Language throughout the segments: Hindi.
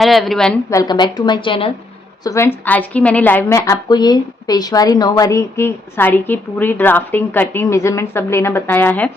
Hello everyone, welcome back to my channel. So friends, आज की मैंने लाइव में आपको ये पेशवारी 9 वारी की साड़ी की पूरी ड्राफ्टिंग, कटिंग, मेजरमेंट सब लेना बताया है।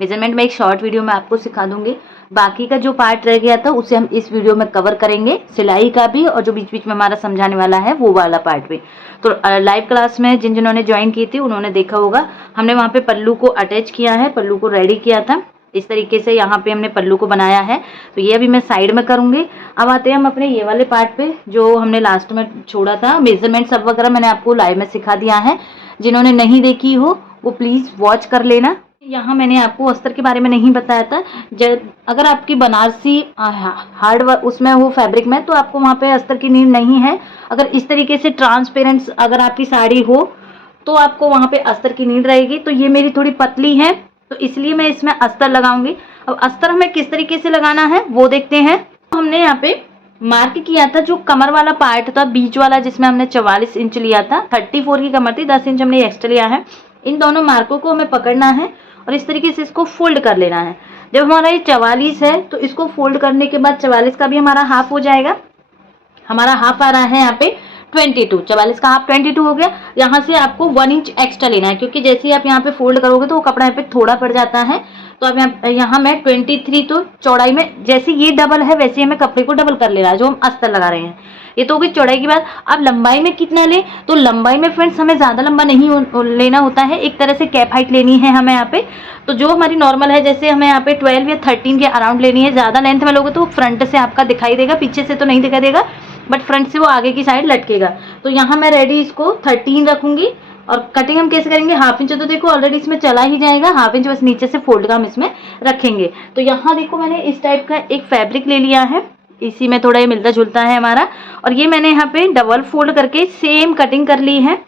मेजरमेंट में एक शॉर्ट वीडियो में आपको सिखा दूंगी। बाकी का जो पार्ट रह गया था उसे हम इस वीडियो में कवर करेंगे, सिलाई का भी और जो बीच बीच में हमारा समझाने वाला है वो वाला पार्ट भी। तो लाइव क्लास में जिन्होंने ज्वाइन की थी उन्होंने देखा होगा, हमने वहाँ पे पल्लू को अटैच किया है, पल्लू को रेडी किया था। इस तरीके से यहाँ पे हमने पल्लू को बनाया है। तो ये अभी मैं साइड में करूंगी। अब आते हैं हम अपने ये वाले पार्ट पे जो हमने लास्ट में छोड़ा था। मेजरमेंट सब वगैरह मैंने आपको लाइव में सिखा दिया है। जिन्होंने नहीं देखी हो वो प्लीज वॉच कर लेना। यहाँ मैंने आपको अस्तर के बारे में नहीं बताया था। जब अगर आपकी बनारसी हार्ड उसमें हो फैब्रिक में, तो आपको वहाँ पे अस्तर की नीड नहीं है। अगर इस तरीके से ट्रांसपेरेंट अगर आपकी साड़ी हो तो आपको वहाँ पे अस्तर की नीड रहेगी। तो ये मेरी थोड़ी पतली है तो इसलिए मैं इसमें अस्तर लगाऊंगी। अब अस्तर हमें किस तरीके से लगाना है वो देखते हैं। हमने यहाँ पे मार्क किया था जो कमर वाला पार्ट था, बीच वाला, जिसमें हमने 44 इंच लिया था। 34 की कमर थी, 10 इंच हमने एक्स्ट्रा लिया है। इन दोनों मार्कों को हमें पकड़ना है और इस तरीके से इसको फोल्ड कर लेना है। जब हमारा ये 44 है तो इसको फोल्ड करने के बाद 44 का भी हमारा हाफ हो जाएगा। हमारा हाफ आ रहा है यहाँ पे 22, 44 का हाफ 22 हो गया। यहाँ से आपको 1 इंच एक्स्ट्रा लेना है, क्योंकि जैसे ही आप यहाँ पे फोल्ड करोगे तो वो कपड़ा यहाँ पे थोड़ा पड़ जाता है। तो अब यहाँ मैं 23, तो चौड़ाई में जैसे ये डबल है वैसे हमें कपड़े को डबल कर लेना है जो हम अस्तर लगा रहे हैं। ये तो होगी चौड़ाई की बात। अब लंबाई में कितना ले, तो लंबाई में फ्रेंड्स हमें ज्यादा लंबा नहीं लेना होता है। एक तरह से कैप हाइट लेनी है हमें यहाँ पे। तो जो हमारी नॉर्मल है, जैसे हमें यहाँ पे 12 या 13 के अराउंड लेनी है। ज्यादा लेंथ में लोगे तो फ्रंट से आपका दिखाई देगा, पीछे से तो नहीं दिखाई देगा, बट फ्रंट से वो आगे की साइड लटकेगा। तो यहाँ मैं रेडी इसको 13 रखूंगी। और कटिंग हम कैसे करेंगे, हाफ इंच तो देखो ऑलरेडी इसमें चला ही जाएगा, हाफ इंच बस नीचे से फोल्ड का हम इसमें रखेंगे। तो यहाँ देखो मैंने इस टाइप का एक फैब्रिक ले लिया है, इसी में थोड़ा ये मिलता जुलता है हमारा। और ये मैंने यहाँ पे डबल फोल्ड करके सेम कटिंग कर ली है।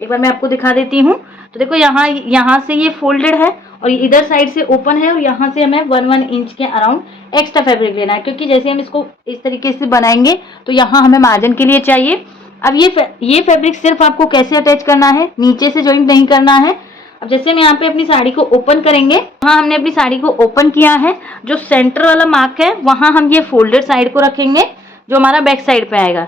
एक बार मैं आपको दिखा देती हूँ। तो देखो यहाँ से ये फोल्डेड है और इधर साइड से ओपन है, और यहाँ से हमें 1 इंच के अराउंड एक्स्ट्रा फैब्रिक लेना है, क्योंकि जैसे हम इसको इस तरीके से बनाएंगे तो यहाँ हमें मार्जिन के लिए चाहिए। अब ये फैब्रिक सिर्फ आपको कैसे अटैच करना है, नीचे से ज्वाइंट नहीं करना है। अब जैसे हम यहाँ पे अपनी साड़ी को ओपन करेंगे, वहाँ हमने अपनी साड़ी को ओपन किया है, जो सेंटर वाला मार्क है वहाँ हम ये फोल्डेड साइड को रखेंगे, जो हमारा बैक साइड पे आएगा।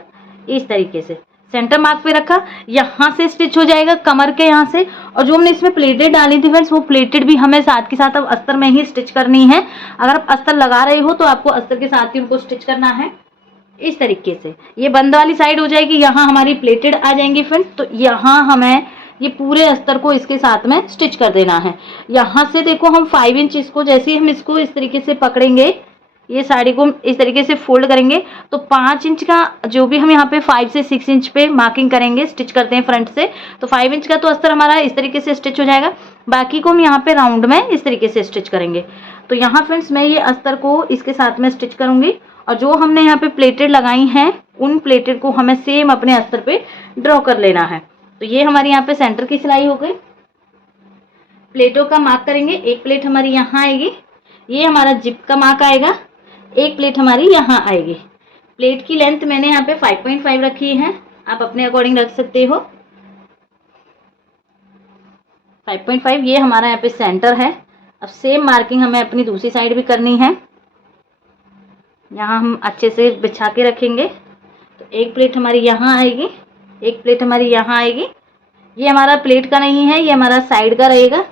इस तरीके से सेंटर मार्क पे रखा, यहाँ से स्टिच हो जाएगा कमर के यहाँ से। और जो हमने इसमें प्लेटेड डाली थी फ्रेंड्स, वो प्लेटेड भी हमें साथ के साथ अब अस्तर में ही स्टिच करनी है। अगर आप अस्तर लगा रहे हो तो आपको अस्तर के साथ ही उनको स्टिच करना है। इस तरीके से ये बंद वाली साइड हो जाएगी, यहाँ हमारी प्लेटेड आ जाएंगी फ्रेंड्स। तो यहाँ हमें ये पूरे अस्तर को इसके साथ में स्टिच कर देना है। यहाँ से देखो हम 5 इंच इसको, जैसे ही हम इसको इस तरीके से पकड़ेंगे, ये साड़ी को इस तरीके से फोल्ड करेंगे, तो 5 इंच का जो भी हम यहाँ पे 5 से 6 इंच पे मार्किंग करेंगे, स्टिच करते हैं फ्रंट से, तो 5 इंच का तो अस्तर हमारा इस तरीके से स्टिच हो जाएगा। बाकी को हम यहाँ पे राउंड में इस तरीके से स्टिच करेंगे। तो यहाँ फ्रेंड्स मैं ये अस्तर को इसके साथ में स्टिच करूंगी, और जो हमने यहाँ पे प्लेटेड लगाई हैं उन प्लेटेड को हमें सेम अपने अस्तर पे ड्रॉ कर लेना है। तो ये हमारी यहाँ पे सेंटर की सिलाई हो गई। प्लेटों का मार्क करेंगे, एक प्लेट हमारी यहाँ आएगी, ये हमारा जिप का मार्क आएगा, एक प्लेट हमारी यहाँ आएगी। प्लेट की लेंथ मैंने यहाँ पे 5.5 रखी है, आप अपने अकॉर्डिंग रख सकते हो। 5.5 ये हमारा यहाँ पे सेंटर है। अब सेम मार्किंग हमें अपनी दूसरी साइड भी करनी है। यहाँ हम अच्छे से बिछा के रखेंगे। तो एक प्लेट हमारी यहाँ आएगी, एक प्लेट हमारी यहाँ आएगी। ये हमारा प्लेट का नहीं है, ये हमारा साइड का रहेगा।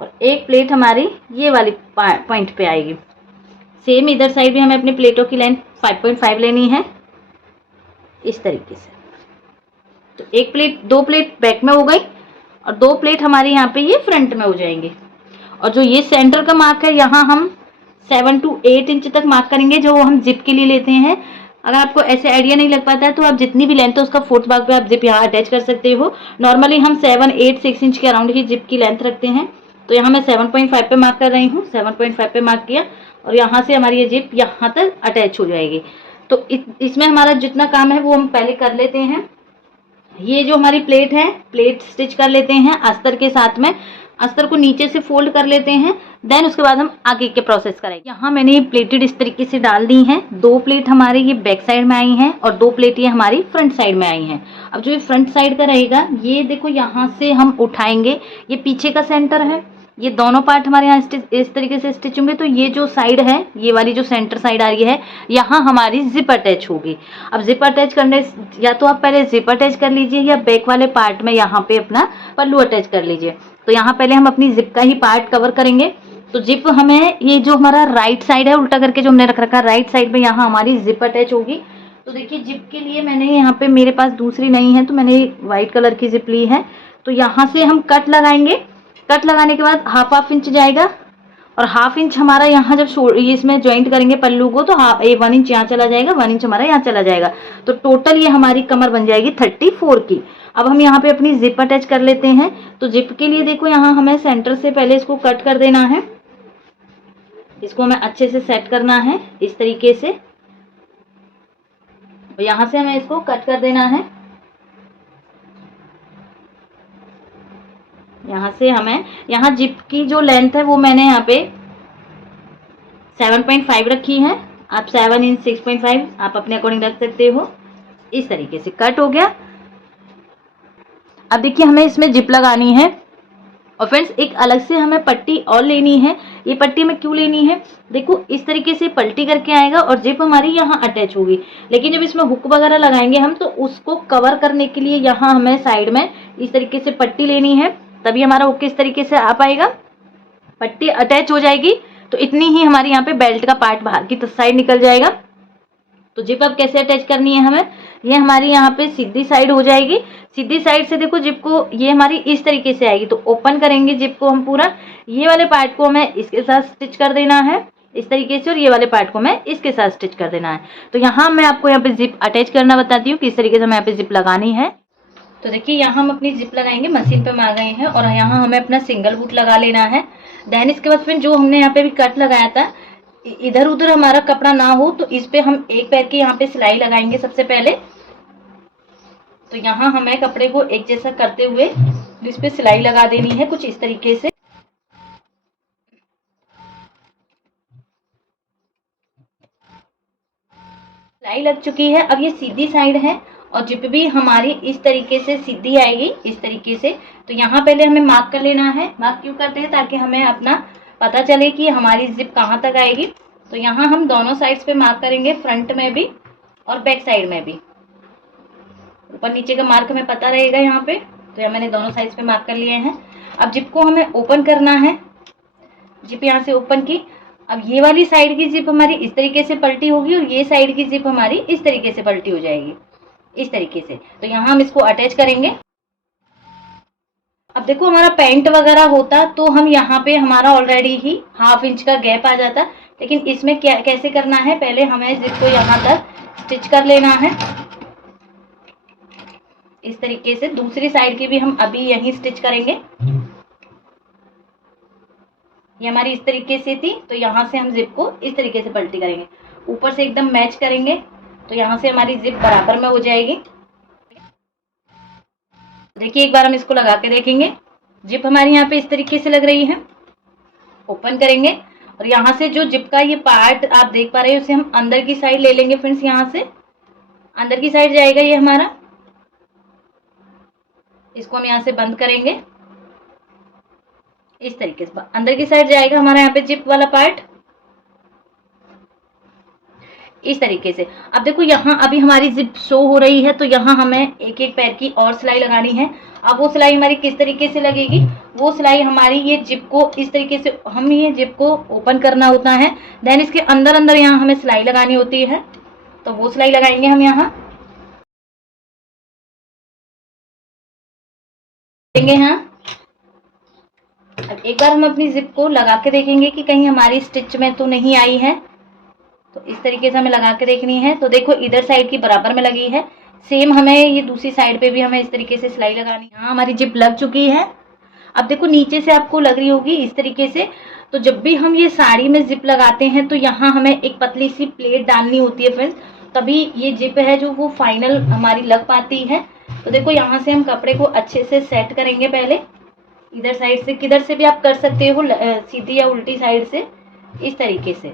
और एक प्लेट हमारी ये वाली पॉइंट पे आएगी। सेम इधर साइड भी हमें अपनी प्लेटों की लेंथ 5.5 लेनी है, इस तरीके से। तो एक प्लेट, 2 प्लेट बैक में हो गई और 2 प्लेट हमारी यहाँ पे ये फ्रंट में हो जाएंगे। और जो ये सेंटर का मार्क है, यहाँ हम 7 to 8 इंच तक मार्क करेंगे, जो हम जिप के लिए लेते हैं। अगर आपको ऐसे आइडिया नहीं लग पाता है तो आप जितनी भी लेंथ है उसका 4th भाग पे आप जिप यहाँ अटैच कर सकते हो। नॉर्मली हम 7, 8, 6 इंच के अराउंड ही जिप की लेंथ रखते हैं। तो यहाँ मैं 7.5 पे मार्क कर रही हूँ, 7.5 पे मार्क किया, और यहाँ से हमारी ये जिप यहाँ तक अटैच हो जाएगी। तो इसमें हमारा जितना काम है वो हम पहले कर लेते हैं। ये जो हमारी प्लेट है, प्लेट स्टिच कर लेते हैं अस्तर के साथ में। अस्तर को नीचे से फोल्ड कर लेते हैं, देन उसके बाद हम आगे के प्रोसेस करेंगे। यहाँ मैंने ये प्लेटेड इस तरीके से डाल दी हैं। 2 प्लेट हमारी ये बैक साइड में आई हैं और 2 प्लेट ये हमारी फ्रंट साइड में आई हैं। अब जो ये फ्रंट साइड का रहेगा, ये देखो यहाँ से हम उठाएंगे, ये पीछे का सेंटर है, ये दोनों पार्ट हमारे यहाँ इस तरीके से स्टिच होंगे। तो ये जो साइड है, ये वाली जो सेंटर साइड आ रही है, यहाँ हमारी जिप अटैच होगी। अब जिप अटैच करने, या तो आप पहले जिप अटैच कर लीजिए या बैक वाले पार्ट में यहाँ पे अपना पल्लू अटैच कर लीजिए। तो यहाँ पहले हम अपनी जिप का ही पार्ट कवर करेंगे। तो जिप हमें, ये जो हमारा राइट साइड है उल्टा करके जो हमने रख रखा है, राइट साइड में यहाँ हमारी जिप अटैच होगी। तो देखिए जिप के लिए मैंने यहाँ पे, मेरे पास दूसरी नहीं है तो मैंने व्हाइट कलर की जिप ली है। तो यहाँ से हम कट लगाएंगे। कट लगाने के बाद हाफ इंच जाएगा और हाफ इंच हमारा यहाँ जब इसमें ज्वाइंट करेंगे पल्लू को, तो 1 इंच यहाँ चला जाएगा, 1 इंच हमारा यहाँ चला जाएगा। तो टोटल ये हमारी कमर बन जाएगी 34 की। अब हम यहाँ पे अपनी जिप अटैच कर लेते हैं। तो जिप के लिए देखो यहाँ हमें सेंटर से पहले इसको कट कर देना है। इसको हमें अच्छे से सेट करना है इस तरीके से। तो यहाँ से हमें इसको कट कर देना है। यहाँ से हमें, यहाँ जिप की जो लेंथ है वो मैंने यहाँ पे 7.5 रखी है। आप 7 इंच 6.5 आप अपने अकॉर्डिंग रख सकते हो। इस तरीके से कट हो गया। अब देखिए हमें इसमें जिप लगानी है। और फ्रेंड्स एक अलग से हमें पट्टी और लेनी है। ये पट्टी में क्यों लेनी है, देखो इस तरीके से पलटी करके आएगा और जिप हमारी यहाँ अटैच होगी। लेकिन जब इसमें हुक वगैरह लगाएंगे हम, तो उसको कवर करने के लिए यहाँ हमें साइड में इस तरीके से पट्टी लेनी है, तभी हमारा हुक इस तरीके से आ पाएगा। पट्टी अटैच हो जाएगी तो इतनी ही हमारी यहाँ पे बेल्ट का पार्ट बाहर की साइड निकल जाएगा। तो जिप अब कैसे अटैच करनी है हमें, ये हमारी यहाँ पे सीधी साइड हो जाएगी। सीधी साइड से देखो जिप को, ये हमारी इस तरीके से आएगी। तो ओपन करेंगे जिप को हम पूरा, ये वाले पार्ट को हमें इसके साथ स्टिच कर देना है इस तरीके से, और ये वाले पार्ट को हमें इसके साथ स्टिच कर देना है। तो यहाँ मैं आपको यहाँ पे जिप अटैच करना बताती हूँ किस तरीके से हमें यहाँ पे जिप लगानी है। तो देखिए यहाँ हम अपनी जिप लगाएंगे, मशीन पे हम आ गए हैं और यहाँ हमें अपना सिंगल बूट लगा लेना है। देन इसके बाद फिर जो हमने यहाँ पे भी कट लगाया था, इधर उधर हमारा कपड़ा ना हो, तो इस पे हम एक पैर की यहाँ पे सिलाई लगाएंगे सबसे पहले। तो यहाँ हमें कपड़े को एक जैसा करते हुए इस पे सिलाई लगा देनी है कुछ इस तरीके से। सिलाई लग चुकी है। अब ये सीधी साइड है और जिप भी हमारी इस तरीके से सीधी आएगी इस तरीके से। तो यहाँ पहले हमें मार्क कर लेना है। मार्क क्यों करते हैं, ताकि हमें अपना पता चले कि हमारी जिप कहाँ तक आएगी। तो यहाँ हम दोनों साइड्स पे मार्क करेंगे, फ्रंट में भी और बैक साइड में भी। ऊपर नीचे का मार्क हमें पता रहेगा यहाँ पे। तो यहाँ मैंने दोनों साइड्स पे मार्क कर लिए हैं। अब जिप को हमें ओपन करना है। जिप यहाँ से ओपन की। अब ये वाली साइड की जिप हमारी इस तरीके से पलटी होगी और ये साइड की जिप हमारी इस तरीके से पलटी हो जाएगी इस तरीके से। तो यहाँ हम इसको अटैच करेंगे। अब देखो हमारा पैंट वगैरह होता तो हम यहाँ पे हमारा ऑलरेडी ही हाफ इंच का गैप आ जाता, लेकिन इसमें क्या कैसे करना है, पहले हमें जिप को यहाँ तक स्टिच कर लेना है इस तरीके से। दूसरी साइड की भी हम अभी यही स्टिच करेंगे। ये हमारी इस तरीके से थी, तो यहाँ से हम जिप को इस तरीके से पलटी करेंगे, ऊपर से एकदम मैच करेंगे। तो यहाँ से हमारी जिप बराबर में हो जाएगी। देखिए एक बार हम इसको लगा के देखेंगे। जिप हमारी यहाँ पे इस तरीके से लग रही है। ओपन करेंगे और यहाँ से जो जिप का ये पार्ट आप देख पा रहे हो, उसे हम अंदर की साइड ले लेंगे फ्रेंड्स। यहाँ से अंदर की साइड जाएगा ये हमारा। इसको हम यहाँ से बंद करेंगे इस तरीके से। अंदर की साइड जाएगा हमारा यहाँ पे जिप वाला पार्ट इस तरीके से। अब देखो यहाँ अभी हमारी जिप शो हो रही है, तो यहाँ हमें एक एक पैर की और सिलाई लगानी है। अब वो सिलाई हमारी किस तरीके से लगेगी, वो सिलाई हमारी ये जिप को इस तरीके से, हम ये जिप को ओपन करना होता है, देन इसके अंदर अंदर यहाँ हमें सिलाई लगानी होती है। तो वो सिलाई लगाएंगे हम यहाँ देंगे। यहाँ अब एक बार हम अपनी जिप को लगा के देखेंगे कि कहीं हमारी स्टिच में तो नहीं आई है। तो इस तरीके से हमें लगा के देखनी है। तो देखो इधर साइड की बराबर में लगी है, सेम हमें ये दूसरी साइड पे भी हमें इस तरीके से सिलाई लगानी है। यहाँ हमारी जिप लग चुकी है। अब देखो नीचे से आपको लग रही होगी इस तरीके से। तो जब भी हम ये साड़ी में जिप लगाते हैं, तो यहाँ हमें एक पतली सी प्लेट डालनी होती है फ्रेंड्स, तभी ये जिप है जो वो फाइनल हमारी लग पाती है। तो देखो यहाँ से हम कपड़े को अच्छे से सेट करेंगे पहले, इधर साइड से, किधर से भी आप कर सकते हो, सीधी या उल्टी साइड से इस तरीके से।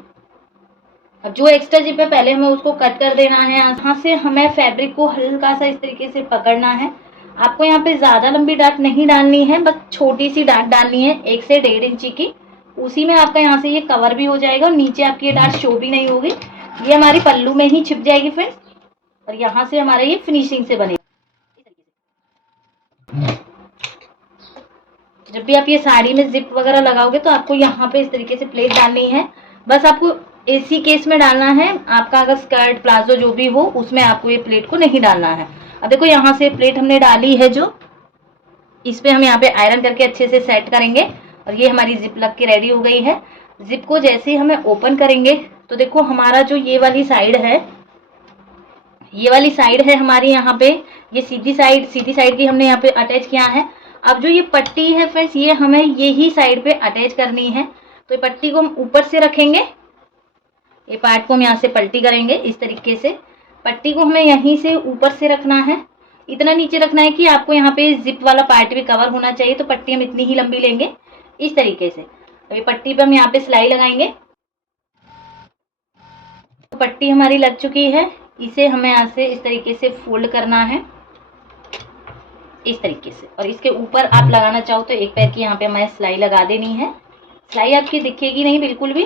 अब जो एक्स्ट्रा जिप है पहले हमें उसको कट कर देना है। यहाँ से हमें फैब्रिक को हल्का सा इस तरीके से पकड़ना है आपको यहाँ पे ज्यादा लंबी डाट नहीं डालनी है, बस छोटी सी डाट डालनी है 1 से 1.5 इंची की। उसी में आपका यहाँ से ये कवर भी हो जाएगा और नीचे आपकी ये डाट शो भी नहीं होगी, ये हमारी पल्लू में ही छिप जाएगी फ्रेंड्स। और यहाँ से हमारा ये फिनिशिंग से बनेगा। जब भी आप ये साड़ी में जिप वगैरह लगाओगे तो आपको यहाँ पे इस तरीके से प्लेट डालनी है। बस आपको इसी केस में डालना है, आपका अगर स्कर्ट प्लाजो जो भी हो उसमें आपको ये प्लेट को नहीं डालना है। अब देखो यहाँ से प्लेट हमने डाली है, जो इस पे हम यहाँ पे आयरन करके अच्छे से सेट करेंगे और ये हमारी जिप लग के रेडी हो गई है। जिप को जैसे ही हमें ओपन करेंगे तो देखो हमारा जो ये वाली साइड है, ये वाली साइड है हमारी, यहाँ पे ये सीधी साइड की हमने यहाँ पे अटैच किया है। अब जो ये पट्टी है फ्रेंड्स, ये हमें यही साइड पे अटैच करनी है। तो ये पट्टी को हम ऊपर से रखेंगे, ये पार्ट को हम यहाँ से पलटी करेंगे इस तरीके से। पट्टी को हमें यहीं से ऊपर से रखना है, इतना नीचे रखना है कि आपको यहाँ पे जिप वाला पार्ट भी कवर होना चाहिए। तो पट्टी हम इतनी ही लंबी लेंगे इस तरीके से। अभी पट्टी पे हम यहाँ पे सिलाई लगाएंगे। तो पट्टी हमारी लग चुकी है, इसे हमें यहाँ से इस तरीके से फोल्ड करना है इस तरीके से। और इसके ऊपर आप लगाना चाहो तो एक पैर की यहाँ पे हमें सिलाई लगा देनी है। सिलाई आपकी दिखेगी नहीं बिल्कुल भी।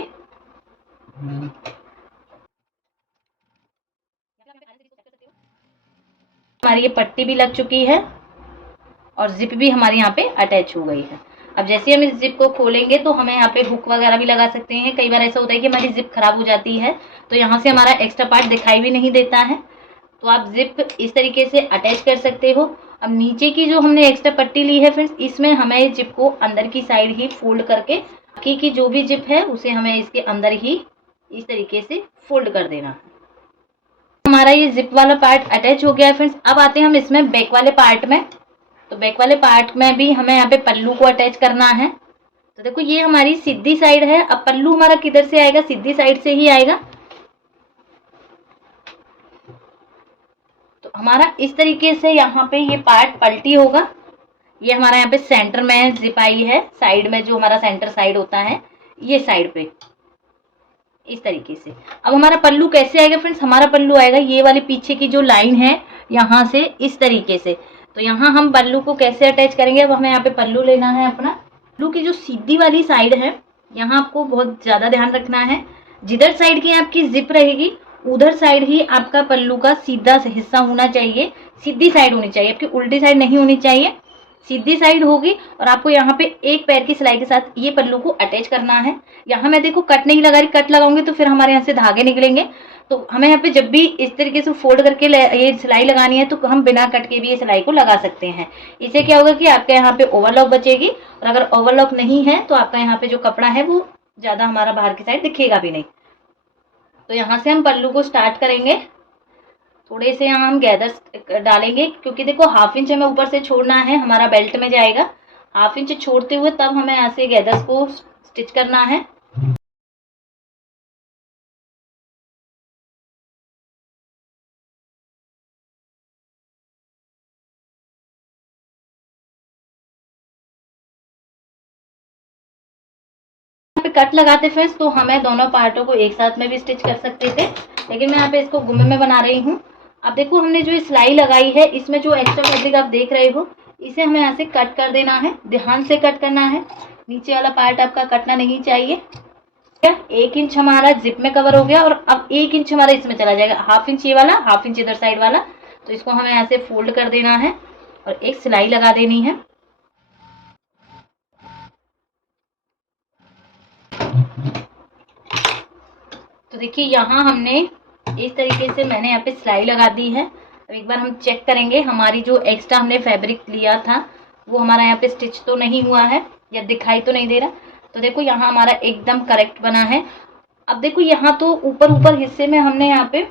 हमारी ये पट्टी भी लग चुकी है और जिप भी हमारी यहाँ पे अटैच हो गई है। अब जैसे हम इस जिप को खोलेंगे तो हमें यहाँ पे हुक वगैरह भी लगा सकते हैं। कई बार ऐसा होता है कि हमारी जिप खराब हो जाती है तो यहाँ से हमारा एक्स्ट्रा पार्ट दिखाई भी नहीं देता है, तो आप जिप इस तरीके से अटैच कर सकते हो। अब नीचे की जो हमने एक्स्ट्रा पट्टी ली है फ्रेंड्स, इसमें हमें जिप को अंदर की साइड ही फोल्ड करके, बाकी की जो भी जिप है उसे हमें इसके अंदर ही इस तरीके से फोल्ड कर देना है। हमारा ये जिप वाला पार्ट अटैच हो गया है फ्रेंड्स। अब आते हैं हम इसमें बैक वाले पार्ट में। तो बैक वाले पार्ट में भी हमें यहाँ पे पल्लू को अटैच करना है। तो देखो ये हमारी सीधी साइड है। अब पल्लू हमारा किधर से आएगा, सीधी साइड से ही आएगा। तो हमारा इस तरीके से यहाँ पे ये पार्ट पलटी होगा। ये हमारा यहाँ पे सेंटर में जिप आई है, साइड में जो हमारा सेंटर साइड होता है ये साइड पे इस तरीके से। अब हमारा पल्लू कैसे आएगा फ्रेंड्स, हमारा पल्लू आएगा ये वाली पीछे की जो लाइन है यहाँ से इस तरीके से। तो यहाँ हम पल्लू को कैसे अटैच करेंगे, अब हमें यहाँ पे पल्लू लेना है अपना। पल्लू की जो सीधी वाली साइड है यहाँ आपको बहुत ज्यादा ध्यान रखना है, जिधर साइड की आपकी जिप रहेगी उधर साइड ही आपका पल्लू का सीधा हिस्सा होना चाहिए। सीधी साइड होनी चाहिए, आपकी उल्टी साइड नहीं होनी चाहिए, सीधी साइड होगी। और आपको यहाँ पे एक पैर की सिलाई के साथ ये पल्लू को अटैच करना है। यहाँ मैं देखो कट नहीं लगा रही, कट लगाऊंगी तो फिर हमारे यहाँ से धागे निकलेंगे। तो हमें यहाँ पे जब भी इस तरीके से फोल्ड करके ये सिलाई लगानी है तो हम बिना कट के भी ये सिलाई को लगा सकते हैं। इससे क्या होगा कि आपके यहाँ पे ओवरलॉक बचेगी, और अगर ओवरलॉक नहीं है तो आपका यहाँ पे जो कपड़ा है वो ज्यादा हमारा बाहर की साइड दिखेगा भी नहीं। तो यहाँ से हम पल्लू को स्टार्ट करेंगे। थोड़े से यहाँ हम गैदर डालेंगे, क्योंकि देखो 1/2 इंच हमें ऊपर से छोड़ना है, हमारा बेल्ट में जाएगा। 1/2 इंच छोड़ते हुए तब हमें यहाँ से गैदर्स को स्टिच करना है। कट लगाते फ्रेंड्स तो हमें दोनों पार्टों को एक साथ में भी स्टिच कर सकते थे, लेकिन मैं यहाँ पे इसको गुम्मे में बना रही हूँ। अब देखो हमने जो सिलाई लगाई है इसमें जो एक्स्ट्रा फैब्रिक आप देख रहे हो इसे हमें यहाँ से कट कर देना है। ध्यान से कट करना है, नीचे वाला पार्ट आपका कटना नहीं चाहिए। 1 इंच हमारा जिप में कवर हो गया और अब 1 इंच हमारा इसमें चला जाएगा। 1/2 इंच ये वाला, 1/2 इंच इधर साइड वाला। तो इसको हमें यहाँ से फोल्ड कर देना है और एक सिलाई लगा देनी है। तो देखिए यहाँ हमने इस तरीके से मैंने यहाँ पे सिलाई लगा दी है। अब एक बार हम चेक करेंगे हमारी जो एक्स्ट्रा हमने फैब्रिक लिया था वो हमारा यहाँ पे स्टिच तो नहीं हुआ है या दिखाई तो नहीं दे रहा। तो देखो यहाँ हमारा एकदम करेक्ट बना है। अब देखो यहाँ तो ऊपर हिस्से में हमने यहाँ पे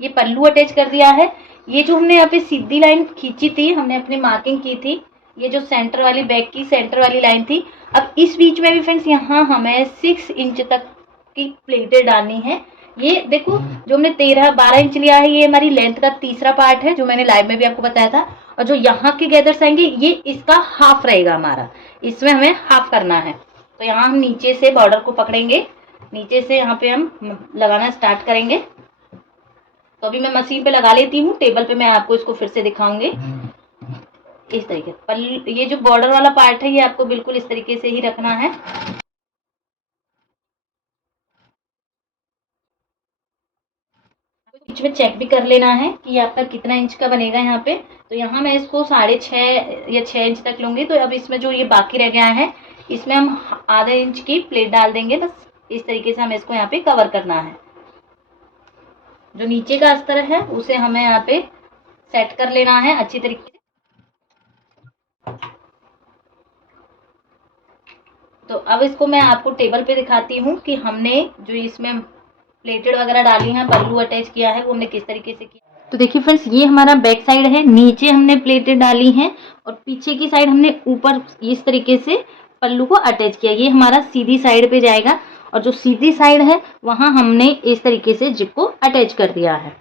ये पल्लू अटैच कर दिया है। ये जो हमने यहाँ पे सीधी लाइन खींची थी, हमने अपनी मार्किंग की थी, ये जो सेंटर वाली बैक की सेंटर वाली लाइन थी। अब इस बीच में भी फ्रेंड्स यहाँ हमें 6 इंच तक की प्लेटें डालनी है। ये देखो जो हमने 12 इंच लिया है ये हमारी लेंथ का तीसरा पार्ट है, जो मैंने लाइव में भी आपको बताया था। और जो यहाँ के गैदर्स आएंगे ये इसका हाफ रहेगा हमारा, इसमें हमें हाफ करना है। तो यहाँ हम नीचे से बॉर्डर को पकड़ेंगे, नीचे से यहाँ पे हम लगाना स्टार्ट करेंगे। तो अभी मैं मशीन पे लगा लेती हूँ, टेबल पे मैं आपको इसको फिर से दिखाऊंगी। इस तरीके से। ये जो बॉर्डर वाला पार्ट है ये आपको बिल्कुल इस तरीके से ही रखना है। बीच में चेक भी कर लेना है कि आपका कितना इंच का बनेगा यहाँ पे। तो यहाँ मैं इसको 6.5 या 6 इंच तक लूंगी। तो अब इसमें जो ये बाकी रह गया है इसमें हम आधा इंच की प्लेट डाल देंगे। बस इस तरीके से हमें इसको यहाँ पे कवर करना है। जो नीचे का अस्तर है उसे हमें यहाँ पे सेट कर लेना है अच्छी तरीके से। तो अब इसको मैं आपको टेबल पे दिखाती हूँ कि हमने जो इसमें प्लेटेड वगैरह डाली हैं, पल्लू अटैच किया है, वो हमने किस तरीके से किया। तो देखिए फ्रेंड्स, ये हमारा बैक साइड है, नीचे हमने प्लेटेड डाली हैं और पीछे की साइड हमने ऊपर इस तरीके से पल्लू को अटैच किया। ये हमारा सीधी साइड पे जाएगा और जो सीधी साइड है वहां हमने इस तरीके से जिप को अटैच कर दिया है।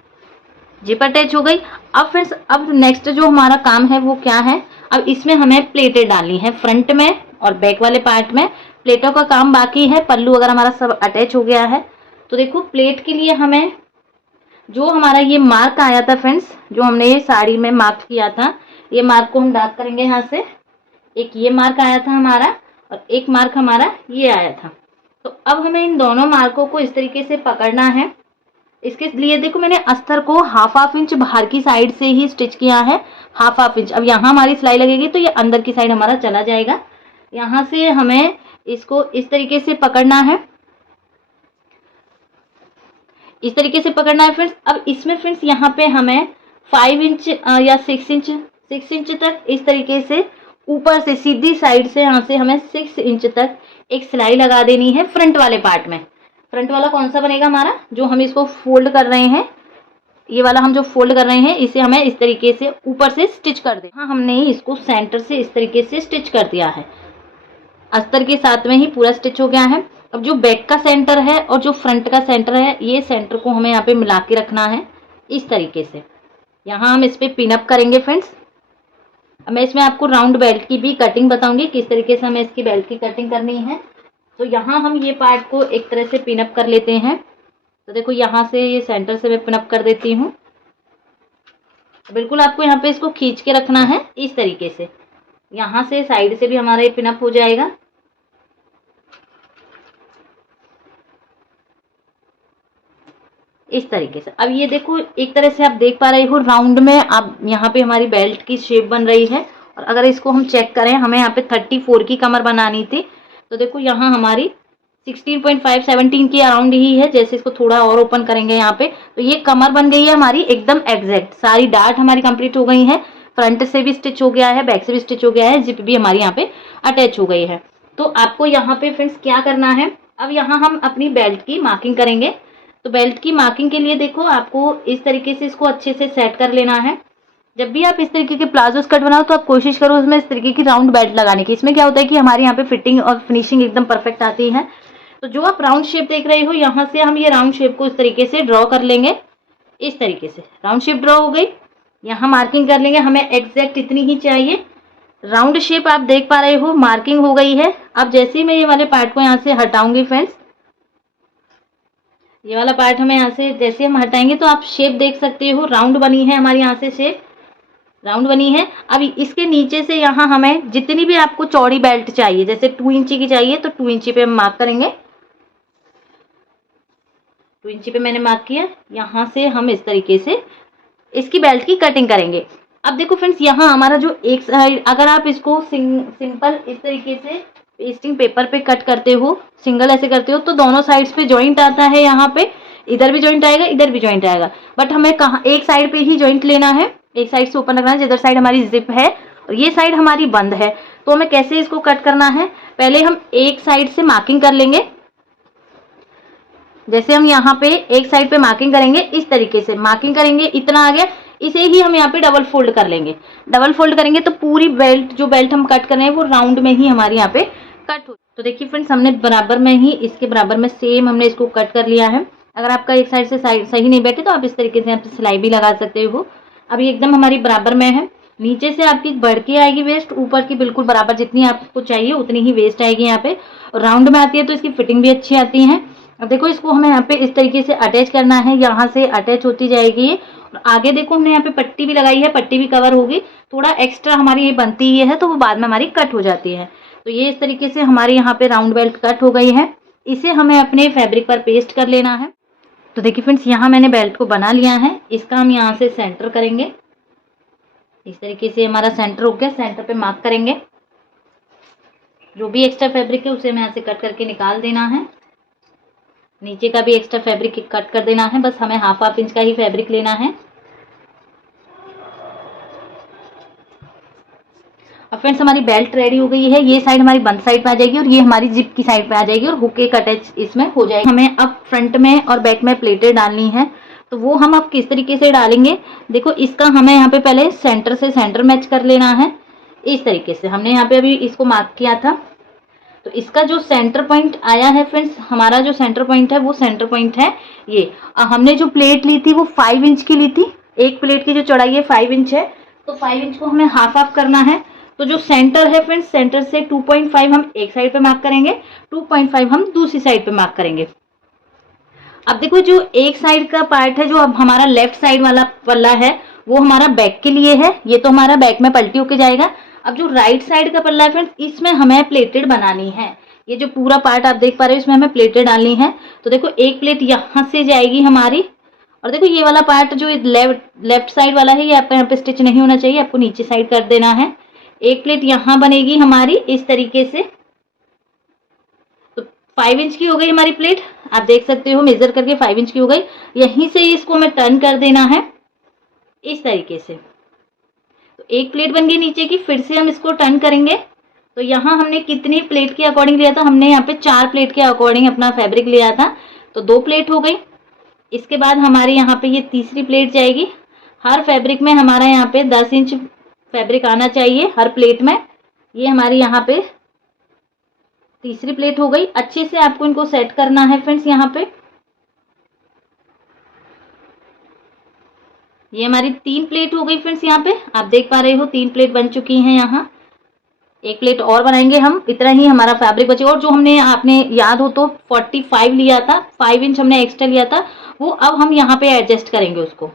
जिप अटैच हो गई। अब फ्रेंड्स, अब नेक्स्ट जो हमारा काम है वो क्या है, अब इसमें हमें प्लेटें डालनी है फ्रंट में और बैक वाले पार्ट में। प्लेटों का काम बाकी है, पल्लू वगैरह हमारा सब अटैच हो गया है। तो देखो, प्लेट के लिए हमें जो हमारा ये मार्क आया था फ्रेंड्स, जो हमने ये साड़ी में मार्क किया था, ये मार्क को हम डार्क करेंगे यहाँ से। एक ये मार्क आया था हमारा और एक मार्क हमारा ये आया था। तो अब हमें इन दोनों मार्कों को इस तरीके से पकड़ना है। इसके लिए देखो, मैंने अस्तर को हाफ इंच बाहर की साइड से ही स्टिच किया है, हाफ इंच। अब यहाँ हमारी सिलाई लगेगी तो ये अंदर की साइड हमारा चला जाएगा। यहाँ से हमें इसको इस तरीके से पकड़ना है, इस तरीके से पकड़ना है फ्रेंड्स। अब इसमें फ्रेंड्स यहाँ पे हमें 5 इंच या 6 इंच तक इस तरीके से ऊपर से सीधी साइड से यहाँ से हमें 6 इंच तक एक सिलाई लगा देनी है फ्रंट वाले पार्ट में। फ्रंट वाला कौन सा बनेगा हमारा, जो हम इसको फोल्ड कर रहे हैं, ये वाला हम जो फोल्ड कर रहे हैं इसे हमें इस तरीके से ऊपर से स्टिच कर दे। हाँ, हमने इसको सेंटर से इस तरीके से स्टिच कर दिया है, अस्तर के साथ में ही पूरा स्टिच हो गया है। अब जो बैक का सेंटर है और जो फ्रंट का सेंटर है, ये सेंटर को हमें यहाँ पे मिला के रखना है इस तरीके से। यहाँ हम इस पे पिन अप करेंगे फ्रेंड्स। अब मैं इसमें आपको राउंड बेल्ट की भी कटिंग बताऊंगी, किस तरीके से हमें इसकी बेल्ट की कटिंग करनी है। तो यहाँ हम ये पार्ट को एक तरह से पिन अप कर लेते हैं। तो देखो, यहाँ से ये सेंटर से मैं पिन अप कर देती हूँ। बिल्कुल आपको यहाँ पे इसको खींच के रखना है इस तरीके से। यहाँ से साइड से भी हमारा ये पिन अप हो जाएगा। इस तरीके से। अब ये देखो, एक तरह से आप देख पा रहे हो राउंड में अब यहाँ पे हमारी बेल्ट की शेप बन रही है। और अगर इसको हम चेक करें, हमें यहाँ पे 34 की कमर बनानी थी। तो देखो, यहाँ हमारी 16.5 17 की अराउंड ही है। जैसे इसको थोड़ा और ओपन करेंगे यहाँ पे, तो ये कमर बन गई है हमारी एकदम एग्जैक्ट। सारी डार्ट हमारी कंप्लीट हो गई है, फ्रंट से भी स्टिच हो गया है, बैक से भी स्टिच हो गया है, जिप भी हमारी यहाँ पे अटैच हो गई है। तो आपको यहाँ पे फ्रेंड्स क्या करना है, अब यहाँ हम अपनी बेल्ट की मार्किंग करेंगे। तो बेल्ट की मार्किंग के लिए देखो, आपको इस तरीके से इसको अच्छे से सेट कर लेना है। जब भी आप इस तरीके के प्लाजो स्कर्ट बनाओ तो आप कोशिश करो उसमें इस तरीके की राउंड बेल्ट लगाने की। इसमें क्या होता है कि हमारे यहाँ पे फिटिंग और फिनिशिंग एकदम परफेक्ट आती है। तो जो आप राउंड शेप देख रहे हो, यहाँ से हम ये राउंड शेप को इस तरीके से ड्रॉ कर लेंगे। इस तरीके से राउंड शेप ड्रॉ हो गई। यहाँ मार्किंग कर लेंगे, हमें एग्जैक्ट इतनी ही चाहिए। राउंड शेप आप देख पा रहे हो, मार्किंग हो गई है। अब जैसे ही मैं ये वाले पार्ट को यहाँ से हटाऊंगी फ्रेंड्स, ये वाला पार्ट हमें यहाँ से जैसे हम हटाएंगे तो आप शेप देख सकते हो, राउंड बनी है हमारी यहाँ से शेप, राउंड बनी है। अब इसके नीचे से यहाँ हमें जितनी भी आपको चौड़ी बेल्ट चाहिए, जैसे 2 इंची की चाहिए तो 2 इंची पे हम मार्क करेंगे। 2 इंची पे मैंने मार्क किया। यहाँ से हम इस तरीके से इसकी बेल्ट की कटिंग करेंगे। अब देखो फ्रेंड्स, यहाँ हमारा जो एक साइड, अगर आप इसको सिंपल इस तरीके से पेस्टिंग पेपर पे कट करते हो, सिंगल ऐसे करते हो, तो दोनों साइड्स पे जॉइंट आता है। यहाँ पे इधर भी जॉइंट आएगा, इधर भी जॉइंट आएगा, बट हमें कहाँ एक साइड पे ही जॉइंट लेना है, एक साइड से ओपन रखना है। जिधर साइड हमारी जिप है और ये साइड हमारी बंद है, तो हमें कैसे इसको कट करना है, पहले हम एक साइड से मार्किंग कर लेंगे। जैसे हम यहाँ पे एक साइड पे मार्किंग करेंगे, इस तरीके से मार्किंग करेंगे, इतना आ गया, इसे ही हम यहाँ पे डबल फोल्ड कर लेंगे। डबल फोल्ड करेंगे तो पूरी बेल्ट, जो बेल्ट हम कट कर रहे हैं वो राउंड में ही हमारे यहाँ पे कट हो। तो देखिए फ्रेंड्स, हमने बराबर में ही, इसके बराबर में सेम हमने इसको कट कर लिया है। अगर आपका एक साइड से साइड सही नहीं बैठे तो आप इस तरीके से यहाँ पे सिलाई भी लगा सकते हो। अब ये एकदम हमारी बराबर में है। नीचे से आपकी बढ़ के आएगी वेस्ट, ऊपर की बिल्कुल बराबर, जितनी आपको चाहिए उतनी ही वेस्ट आएगी यहाँ पे। और राउंड में आती है तो इसकी फिटिंग भी अच्छी आती है। अब देखो, इसको हमें यहाँ पे इस तरीके से अटैच करना है, यहाँ से अटैच होती जाएगी। और आगे देखो, हमने यहाँ पे पट्टी भी लगाई है, पट्टी भी कवर होगी। थोड़ा एक्स्ट्रा हमारी ये बनती ही है, तो वो बाद में हमारी कट हो जाती है। तो ये इस तरीके से हमारी यहाँ पे राउंड बेल्ट कट हो गई है। इसे हमें अपने फैब्रिक पर पेस्ट कर लेना है। तो देखिए फ्रेंड्स, यहाँ मैंने बेल्ट को बना लिया है। इसका हम यहाँ से सेंटर करेंगे। इस तरीके से हमारा सेंटर हो गया। सेंटर पे मार्क करेंगे। जो भी एक्स्ट्रा फैब्रिक है उसे हमें यहाँ से कट करके निकाल देना है। नीचे का भी एक्स्ट्रा फैब्रिक कट कर देना है। बस हमें हाफ इंच का ही फैब्रिक लेना है। अब फ्रेंड्स, हमारी बेल्ट रेडी हो गई है। ये साइड हमारी बंद साइड पे आ जाएगी और ये हमारी जिप की साइड पे आ जाएगी और हुक एक अटैच इसमें हो जाएगी। हमें अब फ्रंट में और बैक में प्लेटें डालनी है, तो वो हम अब किस तरीके से डालेंगे। देखो, इसका हमें यहाँ पे पहले सेंटर से सेंटर मैच कर लेना है। इस तरीके से हमने यहाँ पे अभी इसको मार्क किया था। तो इसका जो सेंटर पॉइंट आया है फ्रेंड्स, हमारा जो सेंटर पॉइंट है वो सेंटर पॉइंट है ये। हमने जो प्लेट ली थी वो 5 इंच की ली थी। एक प्लेट की जो चौड़ाई है 5 इंच है, तो 5 इंच को हमें हाफ करना है। तो जो सेंटर है फ्रेंड्स, सेंटर से 2.5 हम एक साइड पे मार्क करेंगे, 2.5 हम दूसरी साइड पे मार्क करेंगे। अब देखो, जो एक साइड का पार्ट है, जो अब हमारा लेफ्ट साइड वाला पल्ला है, वो हमारा बैक के लिए है। ये तो हमारा बैक में पलटी होके जाएगा। अब जो राइट साइड का पल्ला है फ्रेंड्स, इसमें हमें प्लेटेड बनानी है। ये जो पूरा पार्ट आप देख पा रहे हो, इसमें हमें प्लेटेड डालनी है। तो देखो, एक प्लेट यहाँ से जाएगी हमारी, और देखो ये वाला पार्ट जो लेफ्ट साइड वाला है, ये आपका यहाँ पे स्टिच नहीं होना चाहिए, आपको नीचे साइड कर देना है। एक प्लेट यहाँ बनेगी हमारी इस तरीके से। तो 5 इंच की हो गई हमारी प्लेट। आप देख सकते हो मेजर करके 5 इंच की हो गई। यहीं से इसको हमें टर्न कर देना है इस तरीके से। तो एक प्लेट बन गई नीचे की। फिर से हम इसको टर्न करेंगे। तो यहाँ हमने कितनी प्लेट के अकॉर्डिंग लिया था, हमने यहाँ पे 4 प्लेट के अकॉर्डिंग अपना फैब्रिक लिया था, तो 2 प्लेट हो गई। इसके बाद हमारी यहाँ पे ये तीसरी प्लेट जाएगी। हर फैब्रिक में हमारा यहाँ पे 10 इंच फैब्रिक आना चाहिए हर प्लेट में। ये हमारी यहाँ पे तीसरी प्लेट हो गई। अच्छे से आपको इनको सेट करना है फ्रेंड्स। यहाँ पे ये हमारी 3 प्लेट हो गई फ्रेंड्स। यहाँ पे आप देख पा रहे हो 3 प्लेट बन चुकी हैं। यहाँ एक प्लेट और बनाएंगे हम, इतना ही हमारा फैब्रिक बचेगा। और जो हमने, आपने याद हो तो 45 लिया था, 5 इंच हमने एक्स्ट्रा लिया था, वो अब हम यहाँ पे एडजस्ट करेंगे उसको।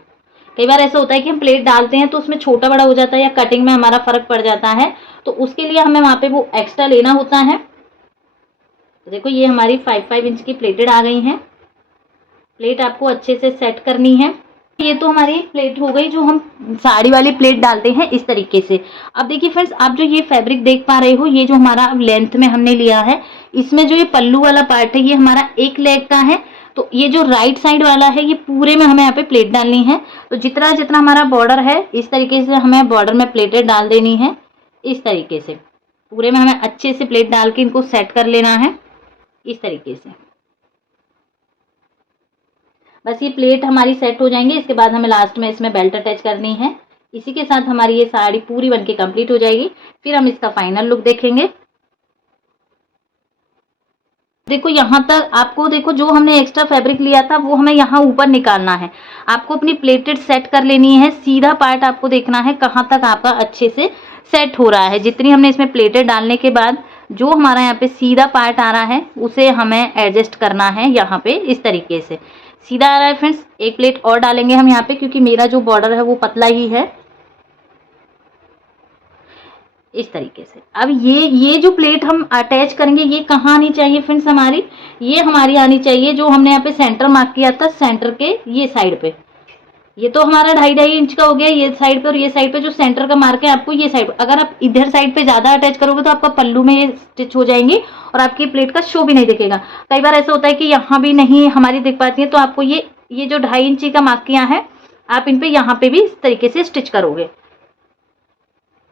कई बार ऐसा होता है कि हम प्लेट डालते हैं तो उसमें छोटा बड़ा हो जाता है या कटिंग में हमारा फर्क पड़ जाता है, तो उसके लिए हमें वहां पे वो एक्स्ट्रा लेना होता है। तो देखो, ये हमारी 5 इंच की प्लेटेड आ गई हैं। प्लेट आपको अच्छे से सेट करनी है। ये तो हमारी प्लेट हो गई, जो हम साड़ी वाली प्लेट डालते हैं इस तरीके से। अब देखिए फ्रेंड्स, आप जो ये फैब्रिक देख पा रहे हो, ये जो हमारा लेंथ में हमने लिया है, इसमें जो ये पल्लू वाला पार्ट है, ये हमारा एक लेग का है। तो ये जो राइट साइड वाला है, ये पूरे में हमें यहाँ पे प्लेट डालनी है। तो जितना जितना हमारा बॉर्डर है, इस तरीके से हमें बॉर्डर में प्लेटें डाल देनी है। इस तरीके से पूरे में हमें अच्छे से प्लेट डाल के इनको सेट कर लेना है इस तरीके से। बस ये प्लेट हमारी सेट हो जाएंगे। इसके बाद हमें लास्ट में इसमें बेल्ट अटैच करनी है। इसी के साथ हमारी ये साड़ी पूरी बनके कंप्लीट हो जाएगी। फिर हम इसका फाइनल लुक देखेंगे। देखो, यहाँ तक आपको, देखो जो हमने एक्स्ट्रा फैब्रिक लिया था वो हमें यहाँ ऊपर निकालना है। आपको अपनी प्लेटेड सेट कर लेनी है। सीधा पार्ट आपको देखना है कहाँ तक आपका अच्छे से सेट हो रहा है। जितनी हमने इसमें प्लेटेड डालने के बाद जो हमारा यहाँ पे सीधा पार्ट आ रहा है, उसे हमें एडजस्ट करना है यहाँ पे इस तरीके से। सीधा आ रहा है फ्रेंड्स। एक प्लेट और डालेंगे हम यहाँ पे, क्योंकि मेरा जो बॉर्डर है वो पतला ही है इस तरीके से। अब ये जो प्लेट हम अटैच करेंगे, ये कहाँ आनी चाहिए फ्रेंड्स हमारी, ये हमारी आनी चाहिए जो हमने यहाँ पे सेंटर मार्क किया था, सेंटर के ये साइड पे। ये तो हमारा 2.5 इंच का हो गया ये साइड पे, और ये साइड पे जो सेंटर का मार्क है आपको ये साइड। अगर आप इधर साइड पे ज्यादा अटैच करोगे तो आपका पल्लू में ये स्टिच हो जाएंगी और आपकी प्लेट का शो भी नहीं दिखेगा। कई बार ऐसा होता है कि यहाँ भी नहीं हमारी दिख पाती है, तो आपको ये जो 2.5 इंच का मार्क किया है, आप इन पे यहाँ पे भी इस तरीके से स्टिच करोगे।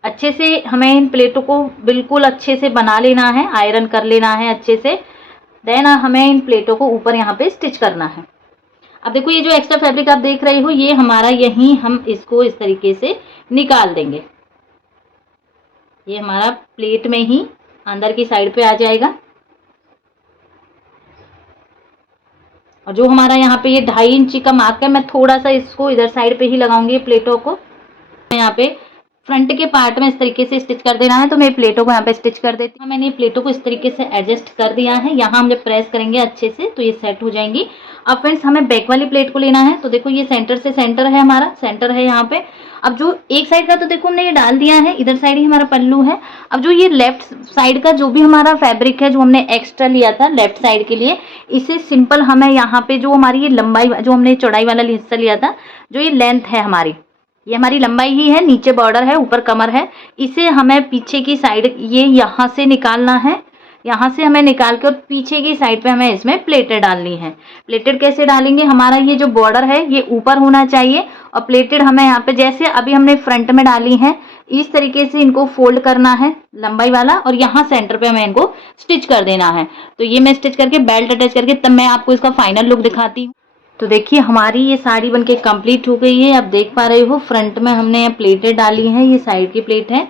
अच्छे से हमें इन प्लेटों को बिल्कुल अच्छे से बना लेना है, आयरन कर लेना है अच्छे से। देन हमें इन प्लेटों को ऊपर यहाँ पे स्टिच करना है। अब देखो, ये जो एक्स्ट्रा फैब्रिक आप देख रहे हो, ये हमारा यहीं हम इसको इस तरीके से निकाल देंगे। ये हमारा प्लेट में ही अंदर की साइड पे आ जाएगा। और जो हमारा यहाँ पे ये 2.5 इंच का मार्क है, मैं थोड़ा सा इसको इधर साइड पे ही लगाऊंगी प्लेटों को। यहाँ पे फ्रंट के पार्ट में इस तरीके से स्टिच कर देना है, तो मैं प्लेटों को यहाँ पे स्टिच कर देती हूँ। मैंने प्लेटों को इस तरीके से एडजस्ट कर दिया है। यहाँ हम जब प्रेस करेंगे अच्छे से तो ये सेट हो जाएंगी। अब फ्रेंड्स, हमें बैक वाली प्लेट को लेना है। तो देखो, ये सेंटर से सेंटर है, हमारा सेंटर है यहाँ पे। अब जो एक साइड का तो देखो हमने ये डाल दिया है, इधर साइड ही हमारा पल्लू है। अब जो ये लेफ्ट साइड का जो भी हमारा फैब्रिक है जो हमने एक्स्ट्रा लिया था लेफ्ट साइड के लिए, इसे सिंपल हमें यहाँ पे जो हमारी ये लंबाई जो हमने चौड़ाई वाला हिस्सा लिया था, जो ये लेंथ है हमारी, ये हमारी लंबाई ही है, नीचे बॉर्डर है ऊपर कमर है, इसे हमें पीछे की साइड ये यहाँ से निकालना है, यहाँ से हमें निकाल के और पीछे की साइड पे हमें इसमें प्लेटेड डालनी है। प्लेटेड कैसे डालेंगे, हमारा ये जो बॉर्डर है ये ऊपर होना चाहिए और प्लेटेड हमें यहाँ पे जैसे अभी हमने फ्रंट में डाली है इस तरीके से इनको फोल्ड करना है लंबाई वाला, और यहाँ सेंटर पे हमें इनको स्टिच कर देना है। तो ये मैं स्टिच करके बेल्ट अटैच करके तब मैं आपको इसका फाइनल लुक दिखाती हूँ। तो देखिए हमारी ये साड़ी बनके कंप्लीट हो गई है। आप देख पा रहे हो फ्रंट में हमने प्लेटें डाली हैं, ये साइड की प्लेट है,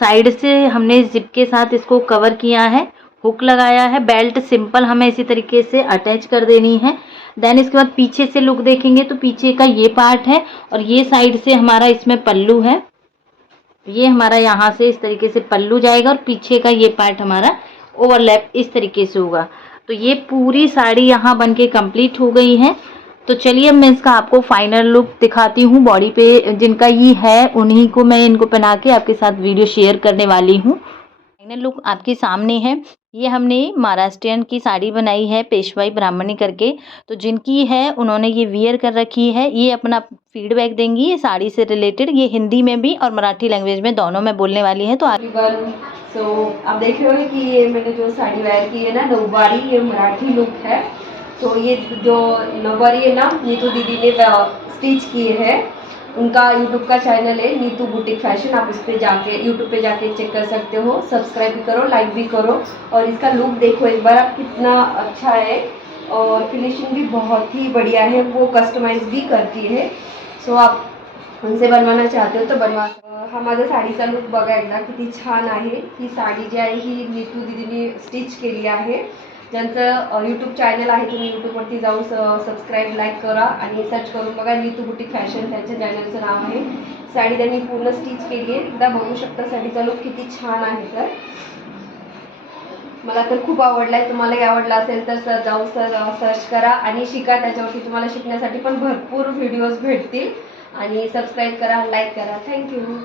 साइड से हमने जिप के साथ इसको कवर किया है, हुक लगाया है, बेल्ट सिंपल हमें इसी तरीके से अटैच कर देनी है। देन इसके बाद पीछे से लुक देखेंगे तो पीछे का ये पार्ट है और ये साइड से हमारा इसमें पल्लू है, ये हमारा यहाँ से इस तरीके से पल्लू जाएगा और पीछे का ये पार्ट हमारा ओवरलैप इस तरीके से होगा। तो ये पूरी साड़ी यहाँ बनके कंप्लीट हो गई है। तो चलिए अब मैं इसका आपको फाइनल लुक दिखाती हूँ। बॉडी पे जिनका ये है उन्हीं को मैं इनको पहना के आपके साथ वीडियो शेयर करने वाली हूँ। फाइनल लुक आपके सामने है। ये हमने महाराष्ट्रियन की साड़ी बनाई है पेशवाई ब्राह्मणी करके, तो जिनकी है उन्होंने ये वियर कर रखी है, ये अपना फीडबैक देंगी ये साड़ी से रिलेटेड। ये हिंदी में भी और मराठी लैंग्वेज में दोनों में बोलने वाली है। तो आप देख रहे हो कि ये मैंने जो साड़ी वेयर की है ना नौवारी, ये मराठी लुक है। तो ये जो नौवारी है ना ये तो दीदी ने स्टिच किए है, उनका यूट्यूब का चैनल है नीतू बुटीक फैशन, आप इस पे जाके यूट्यूब पे जाके चेक कर सकते हो। सब्सक्राइब भी करो, लाइक भी करो, और इसका लुक देखो एक बार आप कितना अच्छा है और फिनिशिंग भी बहुत ही बढ़िया है, वो कस्टमाइज भी करती है। सो आप उनसे बनवायला चाहते हो तर बनवा। हा माझा साडीचा लुक बघा एकदा किती छान आहे। ही साडी जी आहे ही नीतू दीदीने स्टिच केली आहे। ज्यांचं यूट्यूब चॅनल आहे तुम्ही यूट्यूबवरती जाऊन सबस्क्राईब लाईक करा आणि सर्च करून बघा नीतू बुटीक फॅशन, त्यांच्या चॅनलचं नाव आहे। साडी त्यांनी पूर्ण स्टिच केली आहे, एकदा बघू शकता साडीचा लुक किती छान आहे। तर मला तर खूप आवडलाय, तुम्हालाही आवडला असेल तर जाऊन सर्च करा आणि शिका, त्याच्यावरती तुम्हाला शिकण्यासाठी पण भरपूर व्हिडिओज भेटतील। आणि सबस्क्राईब करा, लाईक करा। थँक्यू।